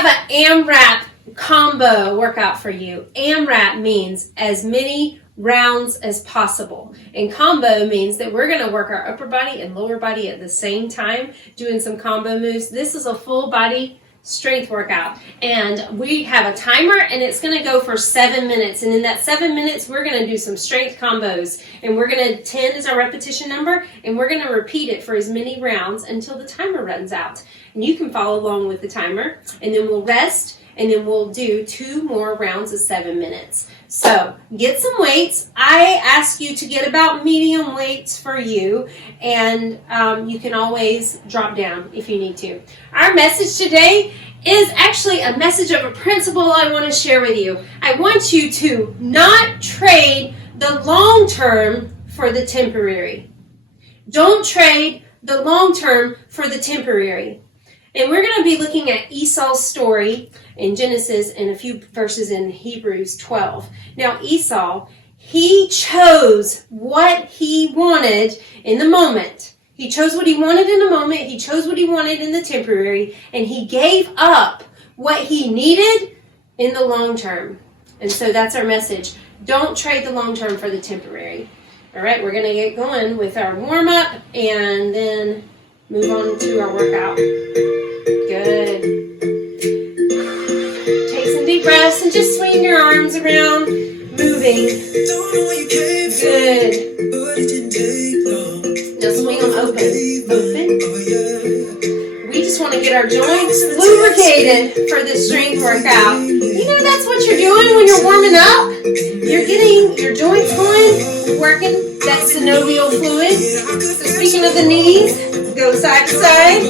have an Amrap combo workout for you. Amrap means as many rounds as possible. And combo means that we're going to work our upper body and lower body at the same time, doing some combo moves. This is a full body strength workout. And we have a timer, and it's going to go for 7 minutes. And in that 7 minutes, we're going to do some strength combos. And we're going to, 10 is our repetition number, and we're going to repeat it for as many rounds until the timer runs out. And you can follow along with the timer, and then we'll rest, and then we'll do 2 more rounds of 7 minutes. So get some weights. I ask you to get about medium weights for you, and you can always drop down if you need to. Our message today is actually a message of a principle I want to share with you. I want you to not trade the long term for the temporary. Don't trade the long term for the temporary. And we're going to be looking at Esau's story in Genesis and a few verses in Hebrews 12. Now, Esau, he chose what he wanted in the moment. He chose what he wanted in the moment. He chose what he wanted in the temporary. And he gave up what he needed in the long term. And so that's our message. Don't trade the long term for the temporary. All right, we're going to get going with our warm-up and then move on to our workout. Good. Take some deep breaths and just swing your arms around, moving. Good. Now swing them open. We just want to get our joints lubricated for this strength workout. You know that's what you're doing when you're warming up. You're getting your joints going, working that synovial fluid. So speaking of the knees, go side to side.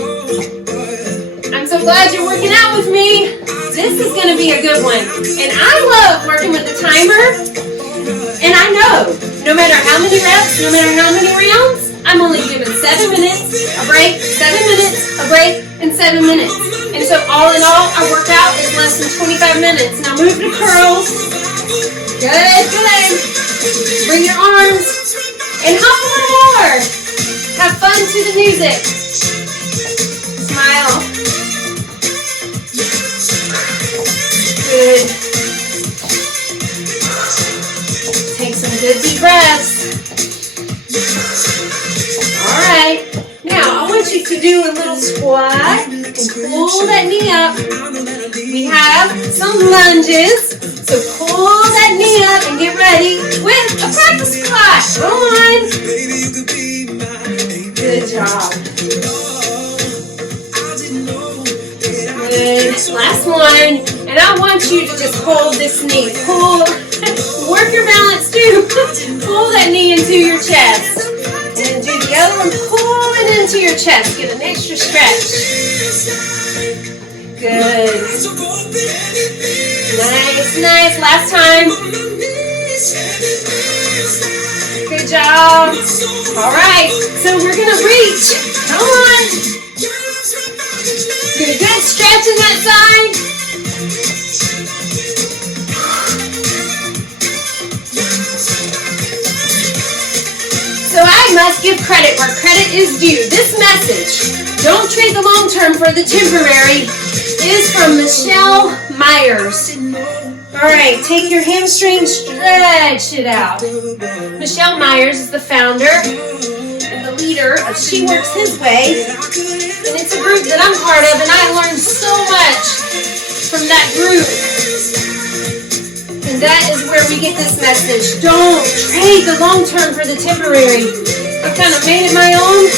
I'm so glad you're working out with me. This is going to be a good one. And I love working with the timer. And I know, no matter how many reps, no matter how many rounds, I'm only given 7 minutes, a break, 7 minutes, a break, and 7 minutes. And so all in all, our workout is less than 25 minutes. Now move to curls. Good, good. Bring your arms and hop a little more. Have fun to the music. Smile. Good. Take some good deep breaths. All right. Now, I want you to do a little squat and pull that knee up. We have some lunges. So pull that knee up and get ready with a practice squat. Go on. Good job. Good. Last one. And I want you to just hold this knee. Pull. Work your balance too. Pull that knee into your chest. And do the other one. Pull it into your chest. Get an extra stretch. Good. Nice, nice. Last time. Good job. All right. So we're going to reach. Come on. Get a good stretch in that side. So I must give credit where credit is due. This message, don't trade the long term for the temporary, is from Michelle Myers. All right, take your hamstring, stretch it out. Michelle Myers is the founder and the leader of She Works His Way. And it's a group that I'm part of, and I learned so much from that group. And that is where we get this message. Don't trade the long term for the temporary. I've kind of made it my own,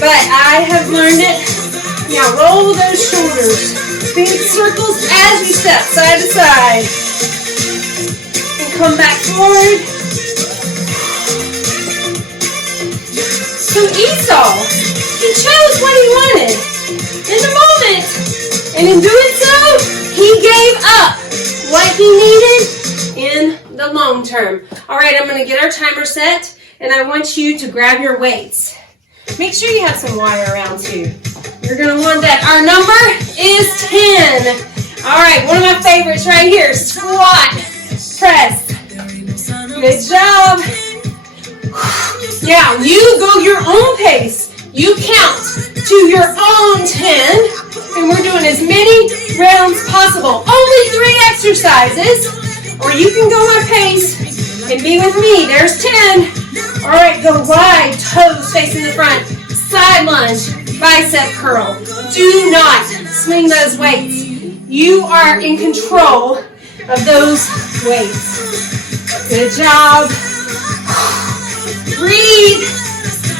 but I have learned it. Now roll those shoulders. Big circles as you step side to side. And come back forward. So Esau, he chose what he wanted in the moment. And in doing so, he gave up what he needed in the long term. All right, I'm going to get our timer set, and I want you to grab your weights. Make sure you have some water around too. You're going to want that. Our number is 10. All right, one of my favorites right here. Squat, press. Good job. Now, you go your own pace. You count to your own 10, and we're doing as many rounds possible. Only 3 exercises, or you can go my pace and be with me. There's 10. All right, go wide, toes facing the front. Side lunge, bicep curl. Do not swing those weights. You are in control of those weights. Good job. Breathe.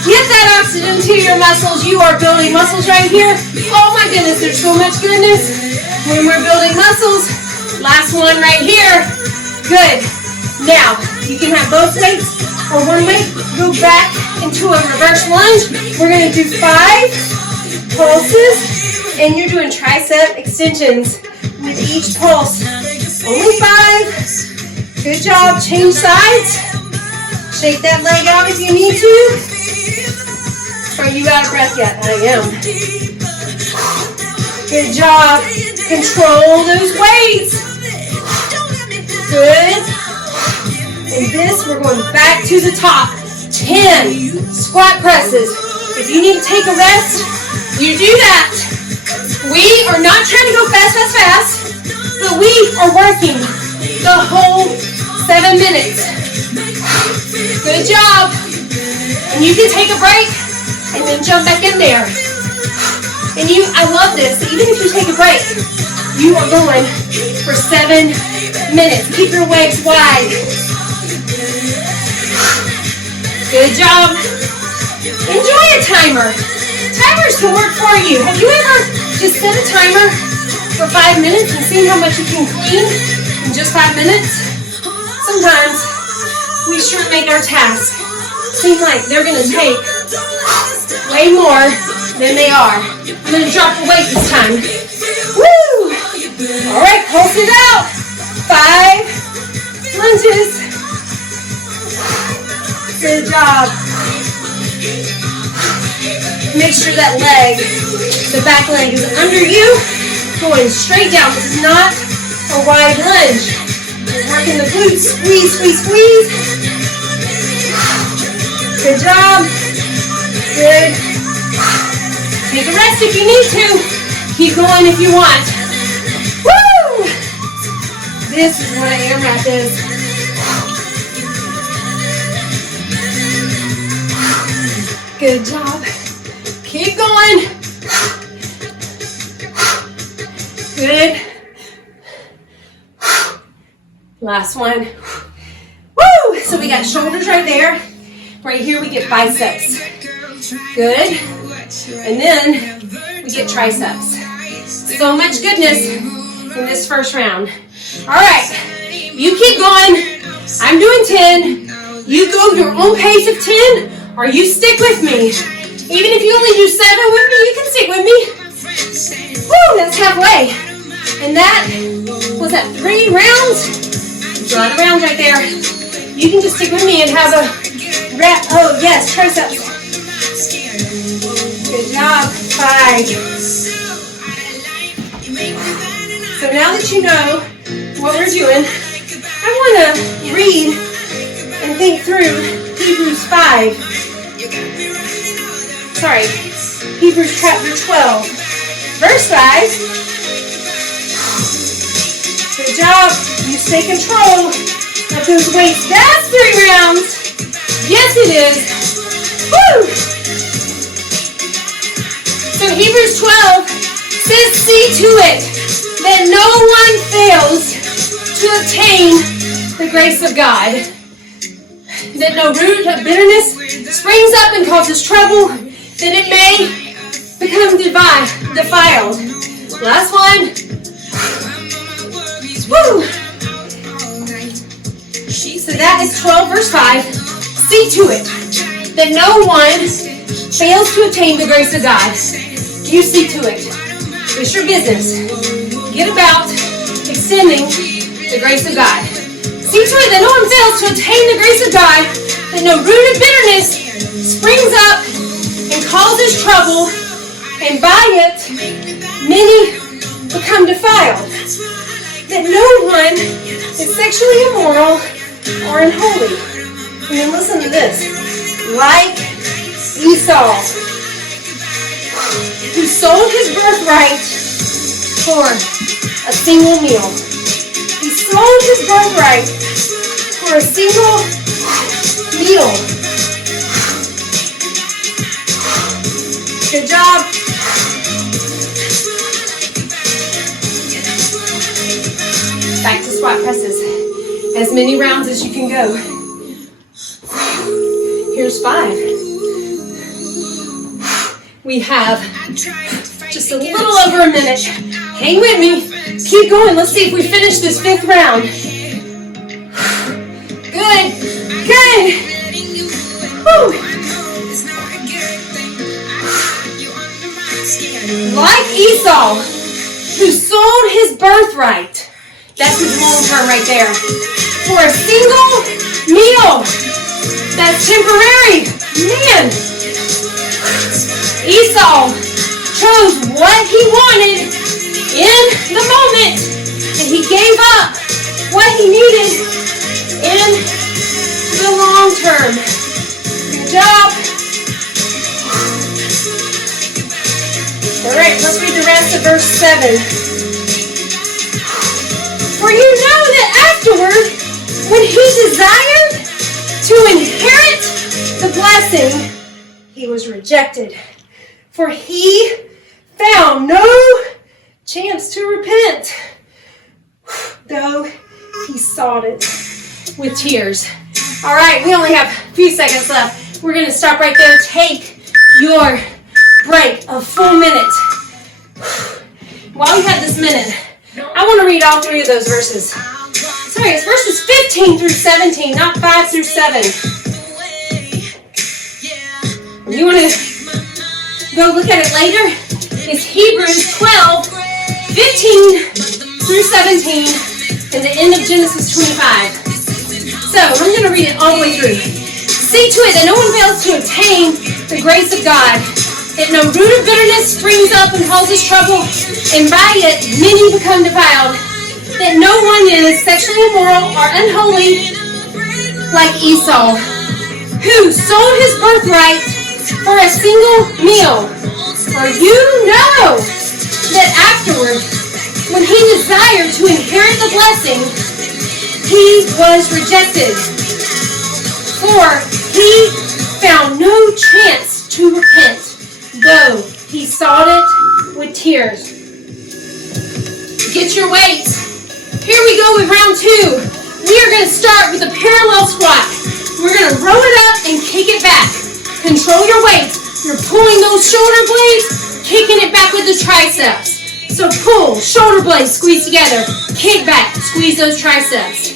Get that oxygen to your muscles. You are building muscles right here. Oh my goodness, there's so much goodness when we're building muscles. Last one right here. Good. Now, you can have both weights or one weight. Go back into a reverse lunge. We're going to do 5 pulses, and you're doing tricep extensions with each pulse. Only 5. Good job. Change sides. Shake that leg out if you need to. Are you out of breath yet? I am. Good job. Control those weights. Good. And this, we're going back to the top. 10 squat presses. If you need to take a rest, you do that. We are not trying to go fast, fast, fast, but we are working the whole 7 minutes. Good job. And you can take a break and then jump back in there. And I love this. Even if you take a break, you are going for 7 minutes. Keep your legs wide. Good job. Enjoy a timer. Timers can work for you. Have you ever just set a timer for 5 minutes and seen how much you can clean in just 5 minutes? Sometimes we sure make our tasks seem like they're going to take way more than they are. I'm going to drop the weight this time. Woo! All right, pulse it out. 5 lunges. Good job. Make sure that leg, the back leg, is under you, going straight down. This is not a wide lunge. We're working the glutes. Squeeze, squeeze, squeeze. Good job. Good. Take a rest if you need to. Keep going if you want. Woo! This is what an Amrap is. Good job. Keep going. Good. Last one. Woo! So we got shoulders right there. Right here we get biceps. Good. And then we get triceps. So much goodness in this first round. All right. You keep going. I'm doing 10. You go your own pace of 10, or you stick with me. Even if you only do 7 with me, you can stick with me. Woo, that's halfway. And that, was that 3 rounds? A lot of rounds right there. You can just stick with me and have a wrap. Oh, yes, triceps. Good job. 5. So now that you know what we're doing, I want to read and think through Hebrews 5. Sorry, Hebrews chapter 12, verse 5. Good job. You stay control of those weights. That's 3 rounds. Yes, it is. Woo! So Hebrews 12 says, see to it that no one fails to obtain the grace of God, that no root of bitterness springs up and causes trouble, that it may become defiled. Last one. Woo! So that is 12 verse 5. See to it that no one fails to obtain the grace of God. You see to it. It's your business. Get about extending the grace of God. See to it that no one fails to obtain the grace of God, that no root of bitterness springs up and causes trouble, and by it many become defiled. That no one is sexually immoral or unholy. And then listen to this. Like Esau, who sold his birthright for a single meal. He sold his birthright for a single meal. Good job. Back to squat presses. As many rounds as you can go. Here's 5. We have just a little over a minute. Hang with me. Keep going. Let's see if we finish this 5th round. Good. Good. Whew. Like Esau, who sold his birthright. That's his long term right there. For a single meal. That's temporary. Man. Esau chose what he wanted in the moment. And he gave up what he needed in the long term. Good job. All right, let's read the rest of verse 7. For you know that afterward, when he desired to inherit the blessing, he was rejected. For he found no chance to repent, though he sought it with tears. All right, we only have a few seconds left. We're going to stop right there. Take your break, a full minute. While you have this minute, I want to read all 3 of those verses. Sorry, it's verses 15 through 17, not 5 through 7. You want to go look at it later? It's Hebrews 12, 15 through 17, and the end of Genesis 25. So, I'm going to read it all the way through. See to it that no one fails to obtain the grace of God, that no root of bitterness springs up and causes trouble, and by it many become defiled, that no one is sexually immoral or unholy like Esau, who sold his birthright for a single meal. For you know that afterward, when he desired to inherit the blessing, he was rejected. For he found no chance to repent, though he sought it with tears. Get your weights. Here we go with round 2. We are going to start with a parallel squat. We're going to row it up and kick it back. Control your weight. You're pulling those shoulder blades, kicking it back with the triceps. So pull, shoulder blades, squeeze together. Kick back, squeeze those triceps.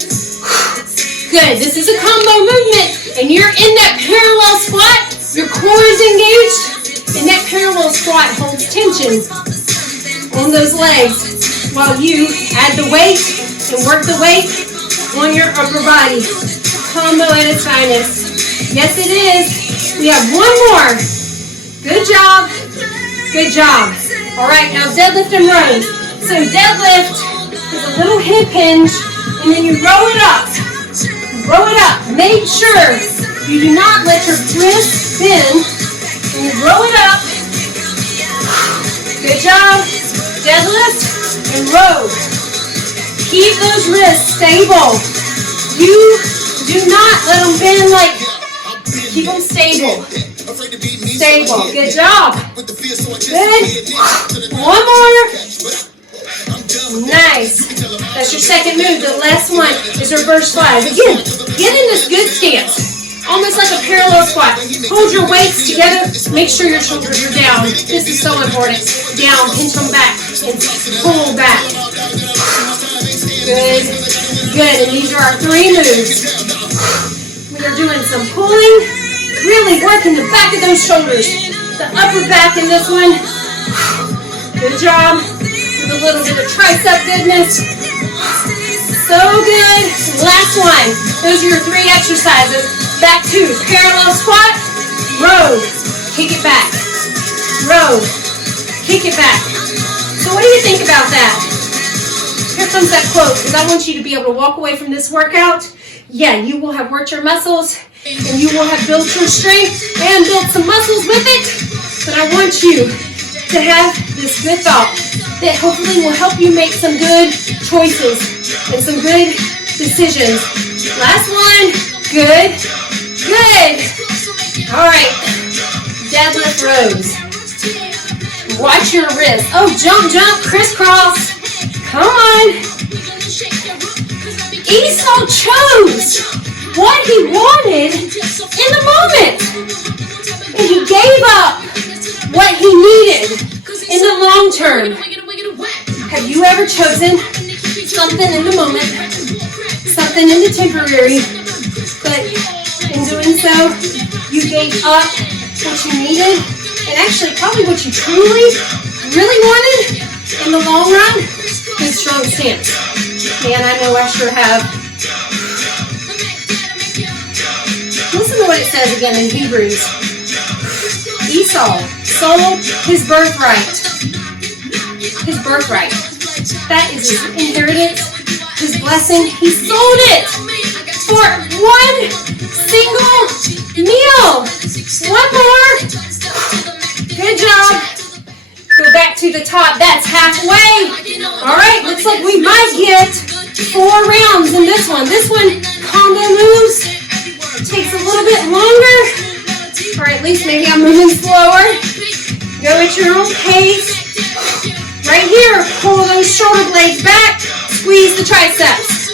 Good. This is a combo movement, and you're in that parallel squat. Your core is engaged, and that parallel squat holds tension on those legs while you add the weight and work the weight on your upper body. Combo at its finest. Yes, it is. We have one more. Good job. Good job. All right, now deadlift and rows. So deadlift is a little hip hinge, and then you row it up. Row it up. Make sure you do not let your wrists bend. And you row it up. Good job. Deadlift and row. Keep those wrists stable. You do not let them bend like, keep them stable. Stable. Good job. Good. One more. Nice. That's your second move. The last one is reverse flies. Again, get in this good stance. Almost like a parallel squat. Hold your weights together. Make sure your shoulders are down. This is so important. Down, pinch them back, and pull back. Good. Good. And these are our 3 moves. We are doing some pulling. Really working the back of those shoulders. The upper back in this one. Good job. With a little bit of tricep goodness. So good. Last one. Those are your 3 exercises. Back to parallel squat. Row. Kick it back. Row. Kick it back. So what do you think about that? Here comes that quote, because I want you to be able to walk away from this workout. Yeah, you will have worked your muscles, and you will have built your strength and built some muscles with it. But I want you to have this good thought that hopefully will help you make some good choices and some good decisions. Last one. Good. Good. All right. Deadlift rows. Watch your wrist. Oh, jump, jump, crisscross. Come on. Esau chose what he wanted in the moment. And he gave up what he needed in the long term. Have you ever chosen something in the moment, something in the temporary, but in doing so, you gave up what you needed, and actually probably what you truly, really wanted in the long run? Good, strong stance. Man, I know I sure have. Listen to what it says again in Hebrews. Esau sold his birthright. His birthright. That is his inheritance, his blessing. He sold it for one single meal. One more. Good job. Go back to the top. That's halfway. All right, looks like we might get 4 rounds in this one. This one, combo moves, takes a little bit longer. Or at least maybe I'm moving slower. Go at your own pace. Right here, pull those shoulder blades back. Squeeze the triceps.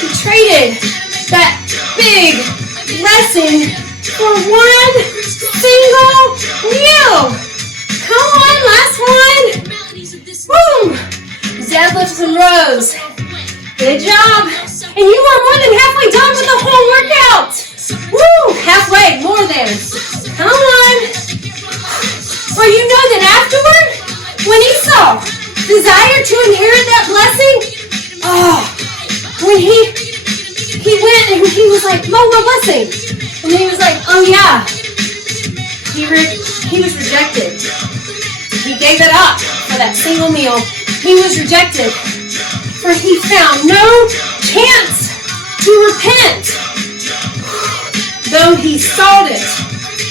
You traded that big blessing for one single meal. Come on, last one. Boom. Deadlifts and rows. Good job. And you are more than halfway done with the whole workout. Woo! Halfway, more than. Come on. Or you know that afterward, when Esau desired to inherit that blessing, when he went and he was like, no blessing. And then he was like, oh yeah. He was rejected. He gave it up for that single meal. He was rejected. For he found no chance to repent. Though he sought it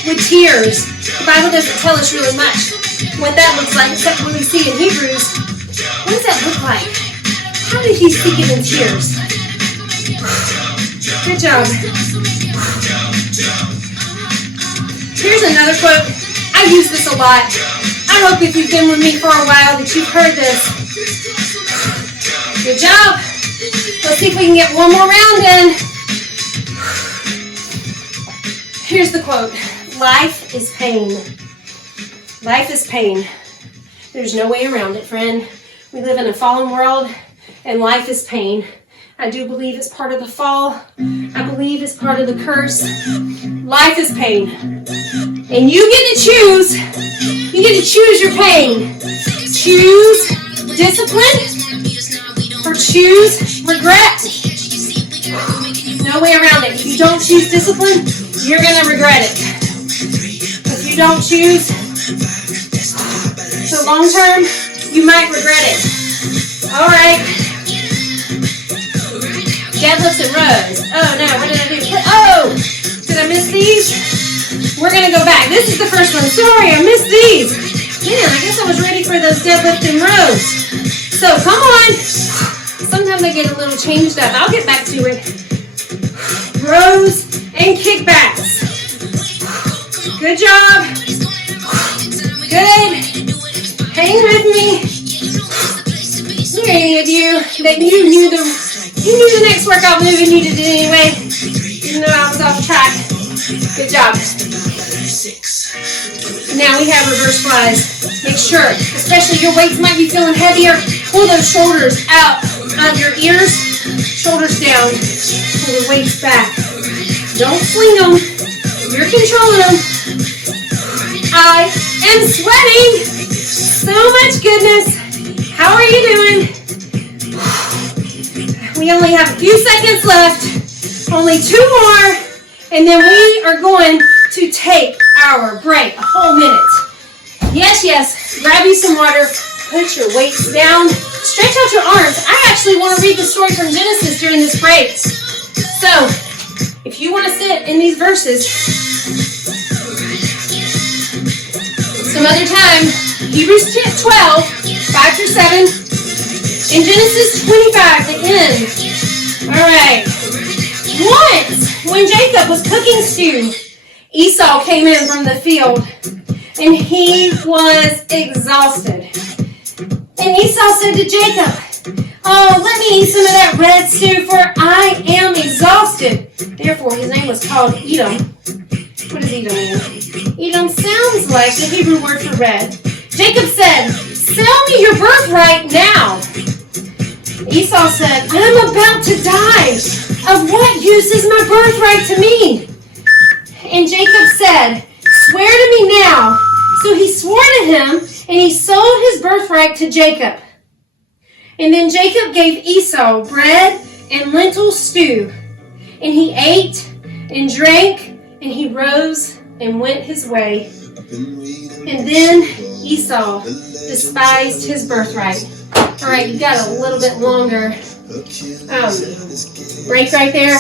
with tears. The Bible doesn't tell us really much what that looks like, except what we see in Hebrews. What does that look like? How did he seek it in tears? Good job. Here's another quote. I use this a lot. I hope if you've been with me for a while that you've heard this. Good job. Let's see if we can get one more round in. Here's the quote. Life is pain. Life is pain. There's no way around it, friend. We live in a fallen world, and life is pain. I do believe it's part of the fall. I believe it's part of the curse. Life is pain. And you get to choose. You get to choose your pain. Choose discipline or choose regret. No way around it. If you don't choose discipline, you're going to regret it. If you don't choose the long term, you might regret it. All right. Deadlifts and rows. Oh no, what did I do? Oh, did I miss these? We're going to go back. This is the first one. Sorry, I missed these. Man, I guess I was ready for those deadlift and rows. So come on. Sometimes I get a little changed up. I'll get back to it. Rows and kickbacks. Good job. Good. Hang with me. Any of you that you knew the next workout move and you did it anyway, even though I was off track. Good job. Now we have reverse flies. Make sure, especially your weights might be feeling heavier, pull those shoulders out of your ears, shoulders down, pull the weights back. Don't swing them. You're controlling them. I am sweating. So much goodness. How are you doing? We only have a few seconds left. Only 2 more. And then we are going to take our break. A whole minute. Yes. Grab you some water. Put your weights down. Stretch out your arms. I actually want to read the story from Genesis during this break. So, if you want to sit in these verses, some other time. Hebrews 12, 5 through 7. In Genesis 25, the end. All right. Once, when Jacob was cooking stew, Esau came in from the field, and he was exhausted. And Esau said to Jacob, "Oh, let me eat some of that red stew, for I am exhausted." Therefore, his name was called Edom. What does Edom mean? Edom sounds like the Hebrew word for red. Jacob said, "Sell me your birthright now." Esau said, "I'm about to die. Of what use is my birthright to me?" And Jacob said, "Swear to me now." So he swore to him, and he sold his birthright to Jacob. And then Jacob gave Esau bread and lentil stew. And he ate and drank, and he rose and went his way. And then Esau despised his birthright. All right, you got a little bit longer break right there.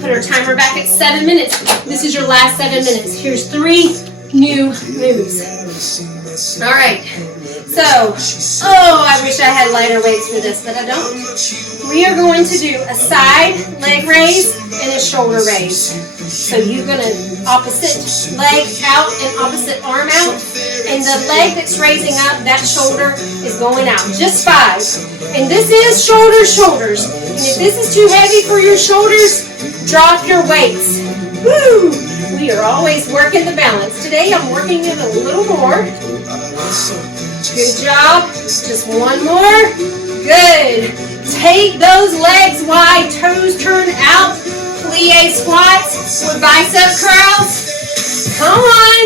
Put our timer back at 7 minutes. This is your last 7 minutes. Here's 3 new moves. All right. So, I wish I had lighter weights for this, but I don't. We are going to do a side leg raise and a shoulder raise. So you're going to opposite leg out and opposite arm out. And the leg that's raising up, that shoulder is going out. Just 5. And this is shoulders. And if this is too heavy for your shoulders, drop your weights. Woo! We are always working the balance. Today I'm working it a little more. Good job. Just one more. Good. Take those legs wide, toes turned out. Plie squats with bicep curls. Come on.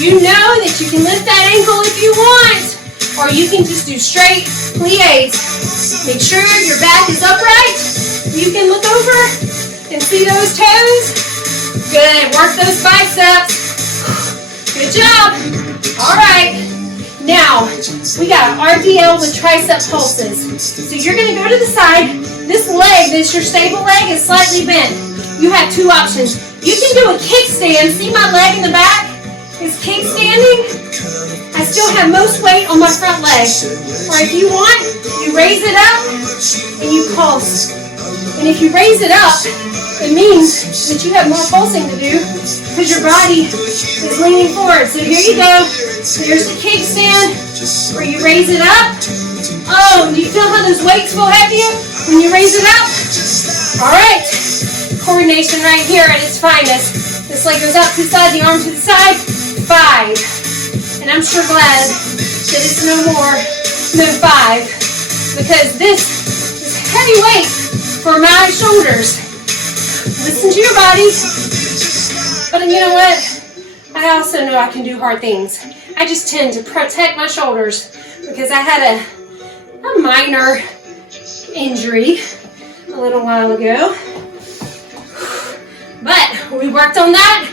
You know that you can lift that ankle if you want. Or you can just do straight plies. Make sure your back is upright. You can look over and see those toes. Good. Work those biceps. Good job. All right. Now, we got RDL with tricep pulses. So you're going to go to the side. This leg, your stable leg, is slightly bent. You have 2 options. You can do a kickstand. See my leg in the back is kickstanding? I still have most weight on my front leg. Or if you want, you raise it up and you pulse. And if you raise it up, it means that you have more pulsing to do because your body is leaning forward. So here you go. There's the kickstand where you raise it up. Oh, do you feel how those weights feel heavier when you raise it up? All right. Coordination right here at its finest. This leg goes up to the side, the arm to the side. 5. And I'm sure glad that it's no more than 5 because this is heavy weight for my shoulders. Listen to your body. But you know what? I also know I can do hard things. I just tend to protect my shoulders because I had a minor injury a little while ago. But we worked on that,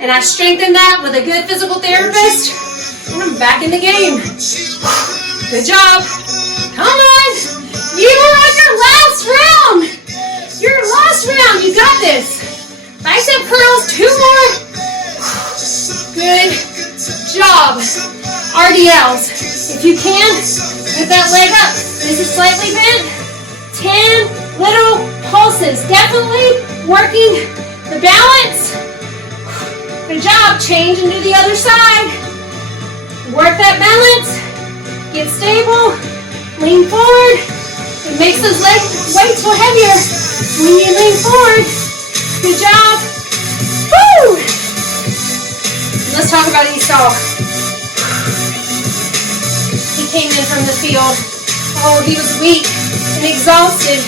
and I strengthened that with a good physical therapist, and I'm back in the game. Good job. Come on. You are on your last round. Your last round. You got this. Bicep curls. 2 more. Good job. RDLs. If you can, lift that leg up. This is slightly bent. 10 little pulses. Definitely working the balance. Good job. Change and do the other side. Work that balance. Get stable. Lean forward. It makes those leg weights feel heavier when you lean forward. Good job. Woo! Let's talk about Esau. He came in from the field. Oh, he was weak and exhausted.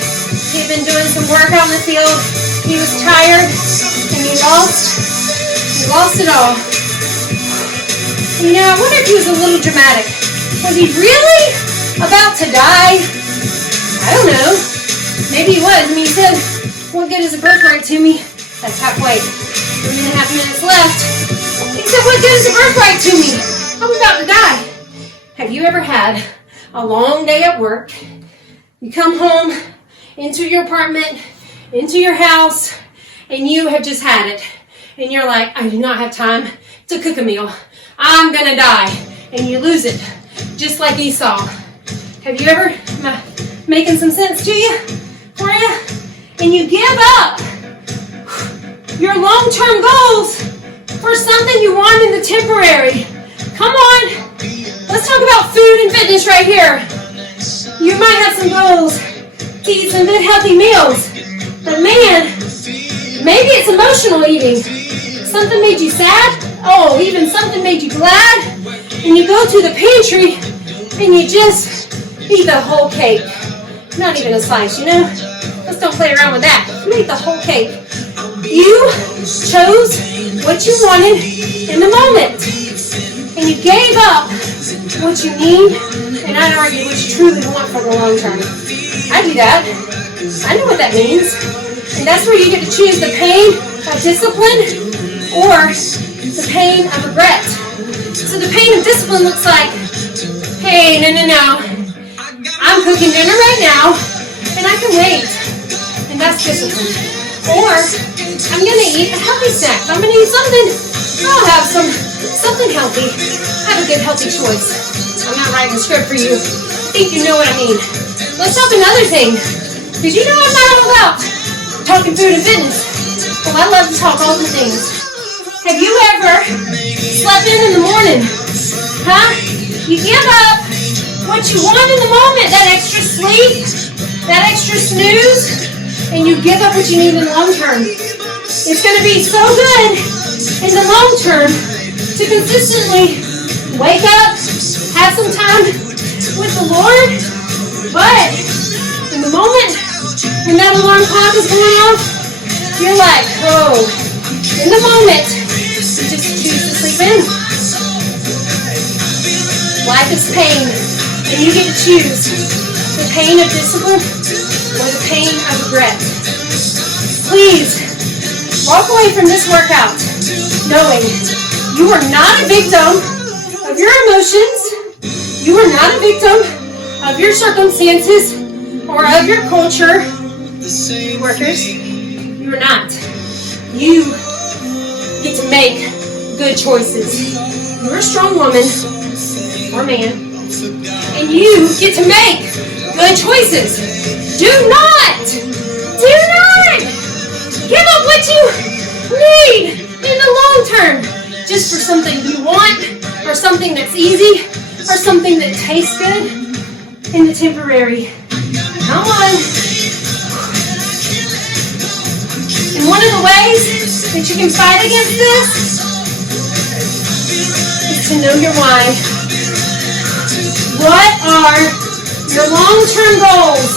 He had been doing some work out in the field. He was tired and he lost it all. You know, I wonder if he was a little dramatic. Was he really about to die? I don't know. Maybe he was. I mean, he said, "What good is a birthright to me?" That's halfway. 3.5 minutes left. He said, "What good is a birthright to me? I'm about to die." Have you ever had a long day at work? You come home into your apartment, into your house, and you have just had it. And you're like, "I do not have time to cook a meal. I'm going to die." and you lose it, just like Esau. Have you ever, making some sense to you, for you? And you give up your long-term goals for something you want in the temporary. Come on, let's talk about food and fitness right here. You might have some goals to eat some good healthy meals, but man, maybe it's emotional eating. Something made you sad, oh, even something made you glad, and you go to the pantry and you just eat the whole cake. Not even a slice, you know? Let's don't play around with that. You ate the whole cake. You chose what you wanted in the moment. And you gave up what you need, and I'd argue what you truly want for the long term. I do that. I know what that means. And that's where you get to choose the pain of discipline or the pain of regret. So the pain of discipline looks like, hey, no. I'm cooking dinner right now, and I can wait. And that's discipline. Or I'm going to eat a healthy snack. I'm going to eat something. I'll have something healthy. Have a good healthy choice. I'm not writing a script for you. I think you know what I mean. Let's talk another thing. Because you know I'm not all about talking food and fitness. Well, I love to talk all the things. Have you ever slept in the morning? Huh? You give up what you want in the moment, that extra sleep, that extra snooze, and you give up what you need in the long term. It's going to be so good in the long term to consistently wake up, have some time with the Lord, but in the moment when that alarm clock is going off, you're like, oh, in the moment, you just choose to sleep in. Life is pain, and you get to choose the pain of discipline or the pain of regret. Please, walk away from this workout knowing you are not a victim of your emotions, you are not a victim of your circumstances or of your culture. Workers, you are not. You get to make good choices. You're a strong woman or man, and you get to make good choices. Do not give up what you need in the long term just for something you want or something that's easy or something that tastes good in the temporary. Come on. And one of the ways that you can fight against this is to know your why. What are your long-term goals?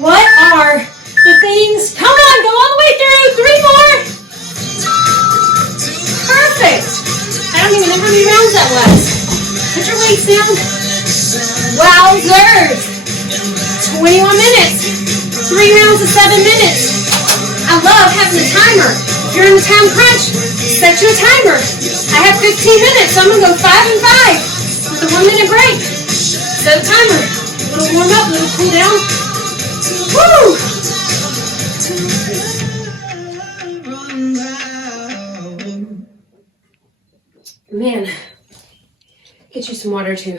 What are the things? Come on, go all the way through. 3 more. Perfect. I don't even know how many rounds that was. Put your weights down. Wowzers. 21 minutes. 3 rounds of 7 minutes. I love having a timer. If you're in the time crunch, set your timer. I have 15 minutes, so I'm going to go 5 and 5 with a 1 minute break. Set a timer. A little warm up, a little cool down. Woo! Man, get you some water too.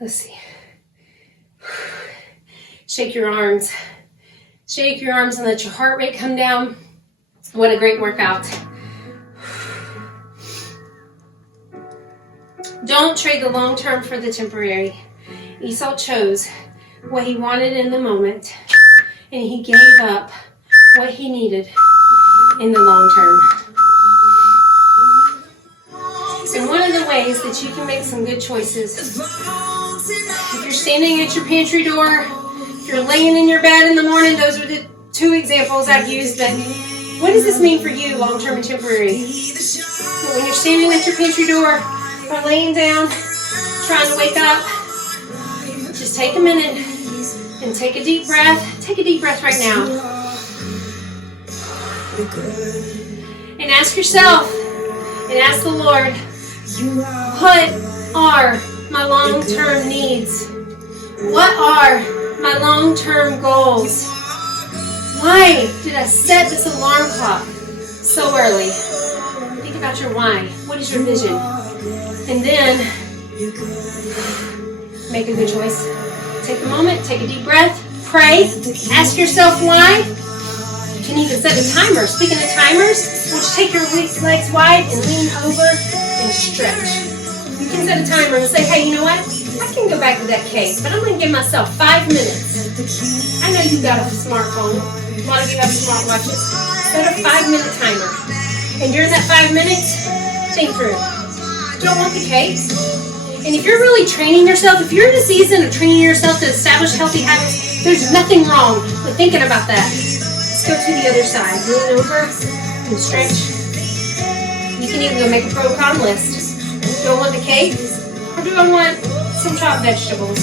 Let's see. Shake your arms. Shake your arms and let your heart rate come down. What a great workout. Don't trade the long term for the temporary. Esau chose what he wanted in the moment, and he gave up what he needed in the long term. And one of the ways that you can make some good choices, if you're standing at your pantry door, if you're laying in your bed in the morning, those are the 2 examples I've used. But what does this mean for you, long-term and temporary? But when you're standing at your pantry door or laying down, trying to wake up, just take a minute and take a deep breath. Take a deep breath right now. And ask yourself and ask the Lord, what are my long-term needs? What are my long-term goals? Why did I set this alarm clock so early? Think about your why. What is your vision? And then Make a good choice. Take a moment, take a deep breath, pray, ask yourself why. You can even set a timer. Speaking of timers, just take your legs wide and lean over and stretch. You can set a timer and say, hey, you know what? I can go back to that cave, but I'm going to give myself 5 minutes. I know you've got a smartphone. A lot of you have smartwatches. Set a 5-minute timer. And during that 5 minutes, think through. You don't want the cake. And if you're really training yourself, if you're in a season of training yourself to establish healthy habits, there's nothing wrong with thinking about that. Let's go to the other side. Lean over and stretch. You can even go make a pro-con list. Do I want the cake? Or do I want some chopped vegetables?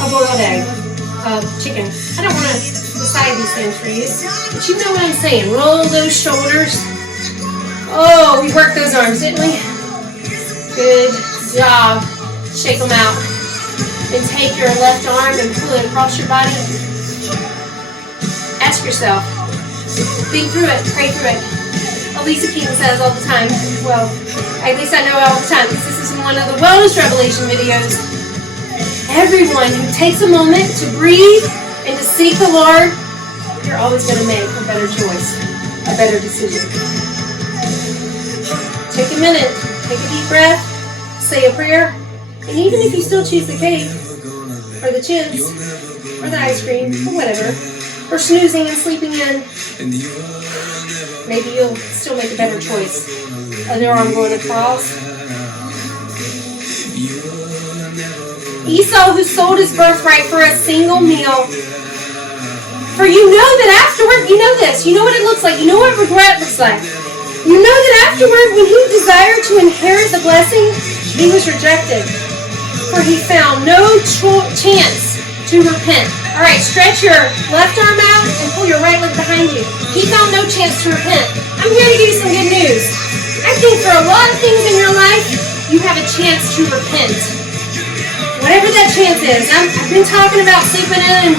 A boiled egg? Chicken? I don't want to decide these things for you. But you know what I'm saying. Roll those shoulders. Oh, we worked those arms, didn't we? Good job. Shake them out. Then take your left arm and pull it across your body. Ask yourself. Think through it. Pray through it. Lisa Keaton says all the time, well, at least I know all the time, because this is one of the Wellness Revelation videos. Everyone who takes a moment to breathe and to seek the Lord, you're always going to make a better choice, a better decision. Take a minute, take a deep breath, say a prayer, and even if you still choose the cake, or the chips, or the ice cream, or whatever, or snoozing and sleeping in, maybe you'll still make a better choice. Other arm going across. Esau, who sold his birthright for a single meal. For you know that afterward, you know this, you know what it looks like, you know what regret looks like. You know that afterward, when he desired to inherit the blessing, he was rejected. For he found no chance to repent. All right, stretch your left arm out and pull your right leg behind you. He found no chance to repent. I'm here to give you some good news. I think for a lot of things in your life, you have a chance to repent. Whatever that chance is. I've been talking about sleeping in and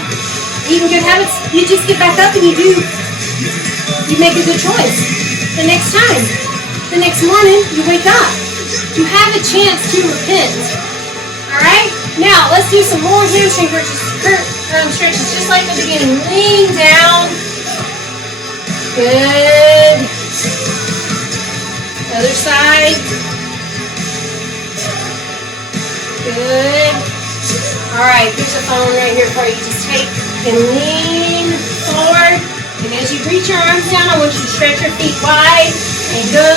eating good habits. You just get back up and you make a good choice. The next time, the next morning, you wake up. You have a chance to repent. All right? Now, let's do some more hamstring stretches, just like the beginning. Lean down. Good. Other side. Good. All right, there's a phone right here for you. Just take and lean forward. And as you reach your arms down, I want you to stretch your feet wide and go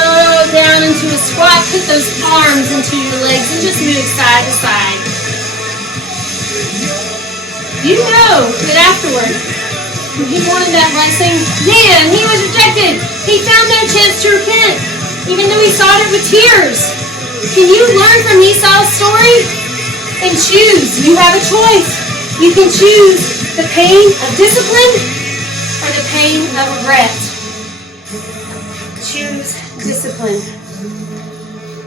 down into a squat. Put those arms into your legs and just move side to side. You know that afterward, when he wanted that blessing, man, he was rejected. He found no chance to repent, even though he sought it with tears. Can you learn from Esau's story? And choose. You have a choice. You can choose the pain of discipline or the pain of regret. Choose discipline.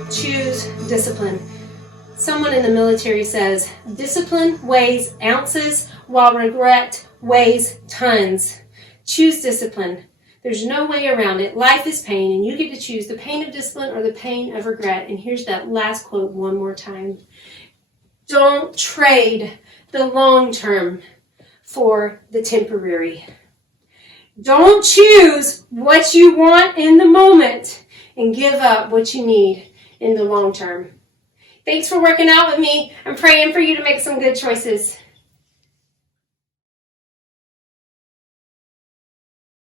Choose discipline. Someone in the military says, discipline weighs ounces while regret weighs tons. Choose discipline. There's no way around it. Life is pain, and you get to choose the pain of discipline or the pain of regret. And here's that last quote one more time. Don't trade the long term for the temporary. Don't choose what you want in the moment and give up what you need in the long term. Thanks for working out with me. I'm praying for you to make some good choices.